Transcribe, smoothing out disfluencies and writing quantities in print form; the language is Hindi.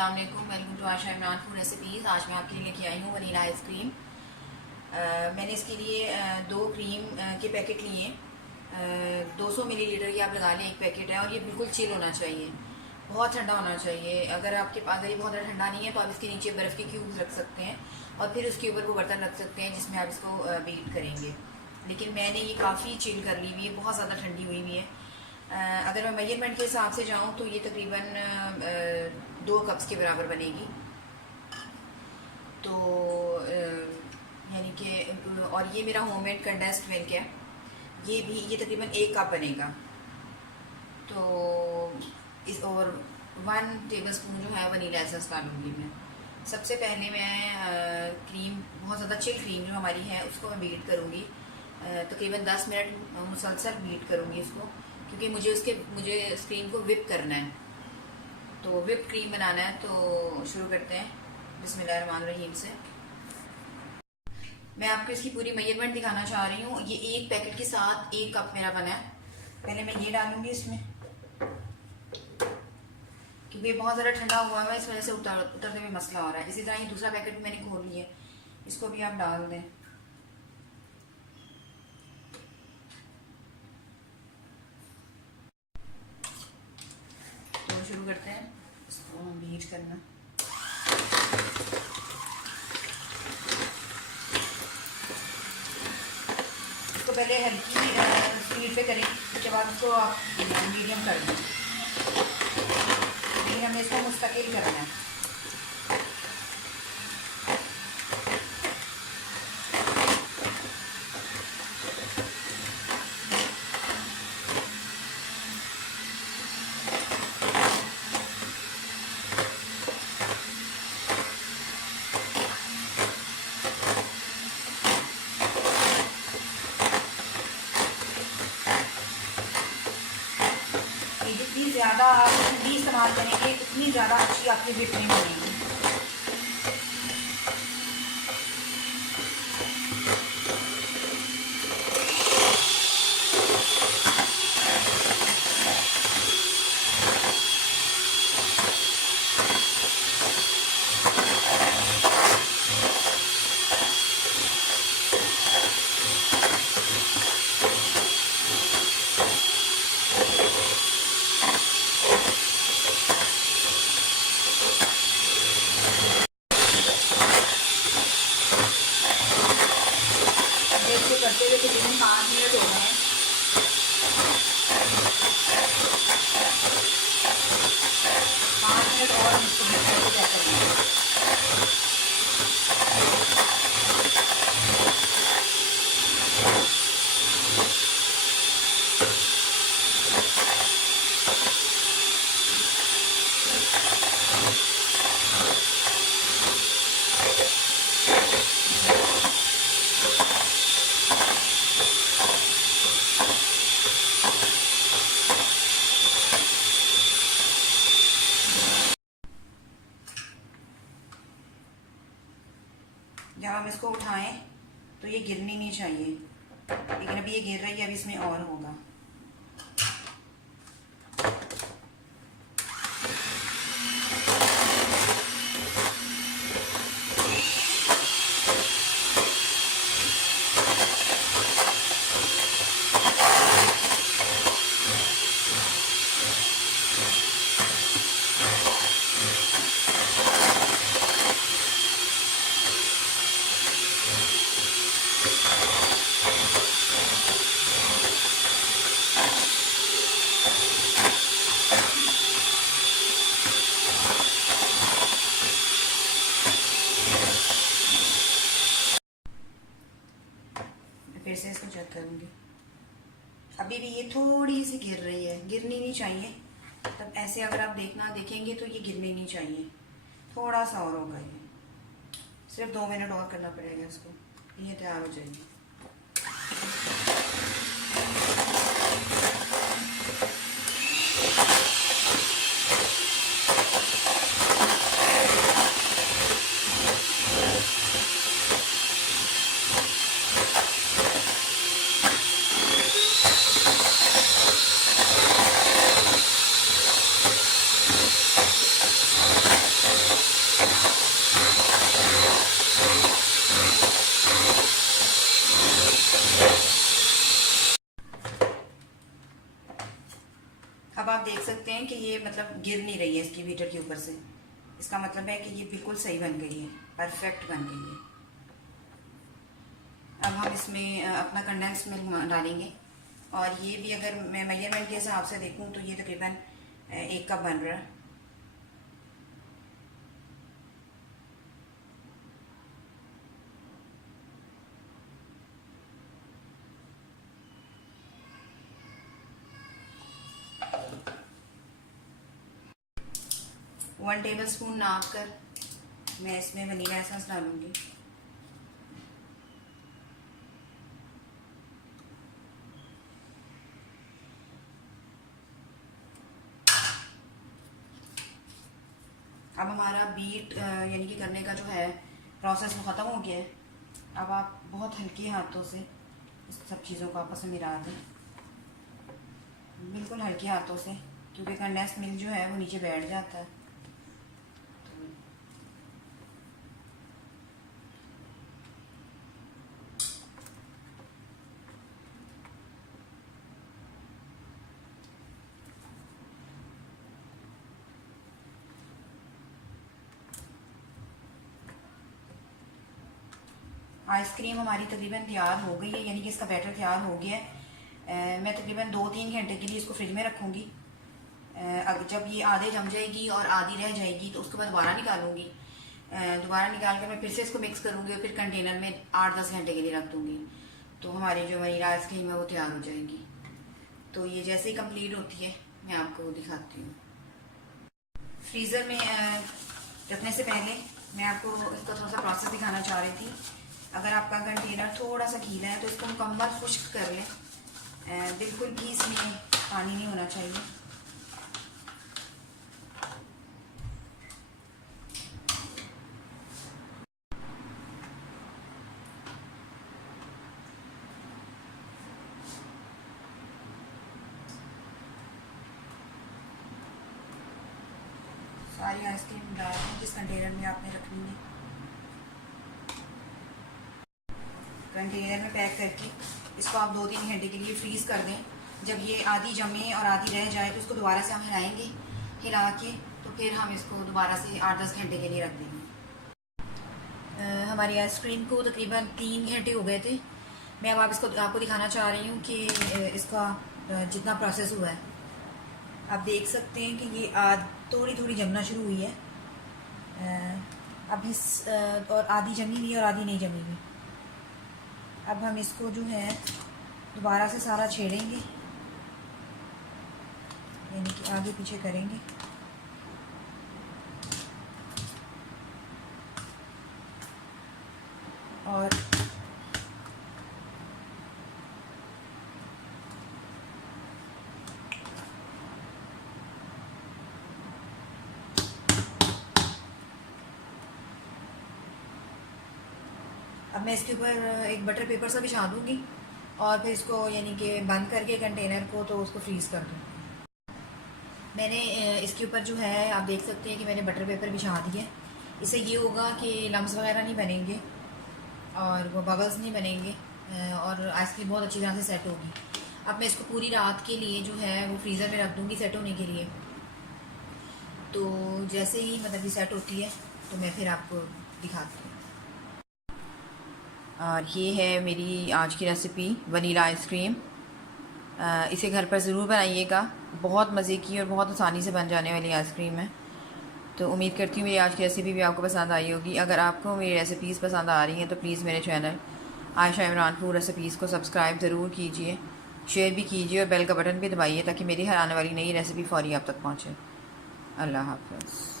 अस्सलाम वालेकुम, welcome to Asha Imran food recipes. आज मैं आपके लिए लेके आई हूँ वनीला आइसक्रीम। मैंने इसके लिए 2 क्रीम के पैकेट लिए। 200 मिलीलीटर की आप लगा लें, एक पैकेट है और ये बिल्कुल चिल होना चाहिए, बहुत ठंडा होना चाहिए। अगर ये बहुत ज़्यादा ठंडा नहीं है तो आप इसके नीचे बर्फ़ के क्यूब्स रख सकते हैं और फिर उसके ऊपर वो बर्तन रख सकते हैं जिसमें आप इसको बीट करेंगे। लेकिन मैंने ये काफ़ी चिल कर ली हुई है, बहुत ज़्यादा ठंडी हुई हुई है। अगर मैं मेजरमेंट के हिसाब से जाऊँ तो ये तकरीबन 2 कप्स के बराबर बनेगी। तो यानी कि और ये मेरा होममेड कंडेंस्ड मिल्क है, ये तकरीबन 1 कप बनेगा। तो इस और 1 टेबलस्पून जो है वनीला एसेंस डालूंगी मैं। सबसे पहले मैं क्रीम, बहुत ज़्यादा चिल क्रीम जो हमारी है उसको मैं बीट करूँगी। तकरीबन 10 मिनट मुसलसल बीट करूँगी इसको, क्योंकि मुझे इस क्रीम को विप करना है। तो विप क्रीम बनाना है, तो शुरू करते हैं बिस्मिल्लाहिर्रहमानिर्रहीम से। मैं आपको इसकी पूरी मेजरमेंट दिखाना चाह रही हूँ। ये एक पैकेट के साथ 1 कप मेरा बना है। पहले मैं ये डालूंगी इसमें, क्योंकि ये बहुत ज़्यादा ठंडा हुआ है, इस वजह से उतरते हुए मसला हो रहा है। इसी तरह ये दूसरा पैकेट भी मैंने खोल लिया, इसको भी आप डाल दें। तो शुरू करते हैं इसको बीट करना। इसको पहले हल्की स्पीड पे करें, उसके बाद उसको आप मीडियम कर दें। फिर हमें इसको मुस्तकिल करना है। जितनी ज़्यादा आप ठंडी इस्तेमाल करेंगे उतनी ज़्यादा अच्छी आपकी विपिंग बनेगी। करते हुए तकरीबन 5 मिनट हो गए हैं। 5 मिनट और हम इसको मिक्स करके चेक करेंगे। जब हम इसको उठाएं तो ये गिरनी नहीं चाहिए, लेकिन अभी ये गिर रही है, अभी इसमें और होगा। फिर से इसको चेक करूँगी। अभी भी ये थोड़ी सी गिर रही है, गिरनी नहीं चाहिए। तब ऐसे अगर आप देखेंगे तो ये गिरनी नहीं चाहिए, थोड़ा सा और होगा। ये सिर्फ 2 मिनट और करना पड़ेगा इसको, ये तैयार हो जाएगी। गिर नहीं रही है इसकी बीटर के ऊपर से। इसका मतलब है कि ये बिल्कुल सही बन गई है, परफेक्ट बन गई है। अब हम इसमें अपना कंडेंस मिल्क डालेंगे, और ये भी अगर मैं मेजरमेंट के हिसाब से देखूं तो ये तकरीबन 1 कप बन रहा है। वन टेबल स्पून नाप कर मैं इसमें वनीला एसेंस डालूंगी। अब हमारा बीट यानी कि करने का जो है प्रोसेस वो ख़त्म हो गया है। अब आप बहुत हल्के हाथों से इस सब चीज़ों को आपस में मिला दें, बिल्कुल हल्के हाथों से, क्योंकि कंडेंस मिल्क जो है वो नीचे बैठ जाता है। आइसक्रीम हमारी तकरीबन तैयार हो गई है, यानी कि इसका बैटर तैयार हो गया है। मैं तकरीबन 2-3 घंटे के लिए इसको फ्रिज में रखूँगी। जब ये आधे जम जाएगी और आधी रह जाएगी तो उसके बाद दोबारा निकालूंगी। दोबारा निकाल कर मैं फिर से इसको मिक्स करूँगी और फिर कंटेनर में 8-10 घंटे के लिए रख दूँगी, तो हमारी जो वनीला आइसक्रीम है वो तैयार हो जाएगी। तो ये जैसे ही कंप्लीट होती है मैं आपको दिखाती हूँ। फ्रीज़र में रखने से पहले मैं आपको इसका थोड़ा सा प्रोसेस दिखाना चाह रही थी। अगर आपका कंटेनर थोड़ा सा गीला है तो इसको मुकम्मल खुश्क कर लें, बिल्कुल भी इसमें पानी नहीं होना चाहिए। सारी आइसक्रीम डाल दें जिस कंटेनर में आपने रखनी है। कंटेनर में पैक करके इसको आप 2-3 घंटे के लिए फ्रीज़ कर दें। जब ये आधी जमे और आधी रह जाए तो उसको दोबारा से हम हिलाएंगे, हिला के तो फिर हम इसको दोबारा से 8-10 घंटे के लिए रख देंगे। हमारी आइसक्रीम को तकरीबन 3 घंटे हो गए थे। मैं अब आपको दिखाना चाह रही हूँ कि इसका जितना प्रोसेस हुआ है आप देख सकते हैं कि ये थोड़ी थोड़ी जमना शुरू हुई है। अब इस और आधी जमी हुई और आधी नहीं जमी हुई। अब हम इसको जो है दोबारा से सारा छेड़ेंगे, यानी कि आगे पीछे करेंगे। और अब मैं इसके ऊपर एक बटर पेपर सा बिछा दूँगी और फिर इसको यानी कि बंद करके कंटेनर को तो उसको फ्रीज़ कर दूँगी। मैंने इसके ऊपर जो है आप देख सकते हैं कि मैंने बटर पेपर बिछा दिया। इससे ये होगा कि लम्स वगैरह नहीं बनेंगे और वो बबल्स नहीं बनेंगे और आइसक्रीम बहुत अच्छी तरह से सेट होगी। अब मैं इसको पूरी रात के लिए जो है वो फ्रीज़र में रख दूँगी सेट होने के लिए। तो जैसे ही मतलब ये सेट होती है तो मैं फिर आपको दिखाती हूँ। और ये है मेरी आज की रेसिपी वनीला आइसक्रीम। इसे घर पर ज़रूर बनाइएगा, बहुत मज़े की और बहुत आसानी से बन जाने वाली आइसक्रीम है। तो उम्मीद करती हूँ मेरी आज की रेसिपी भी आपको पसंद आई होगी। अगर आपको मेरी रेसिपीज़ पसंद आ रही हैं तो प्लीज़ मेरे channel Ayesha Imran food recipes को सब्सक्राइब ज़रूर कीजिए, शेयर भी कीजिए और बेल का बटन भी दबाइए ताकि मेरी हर आने वाली नई रेसिपी फ़ौरी आप तक पहुँचे। अल्लाह हाफ़िज़।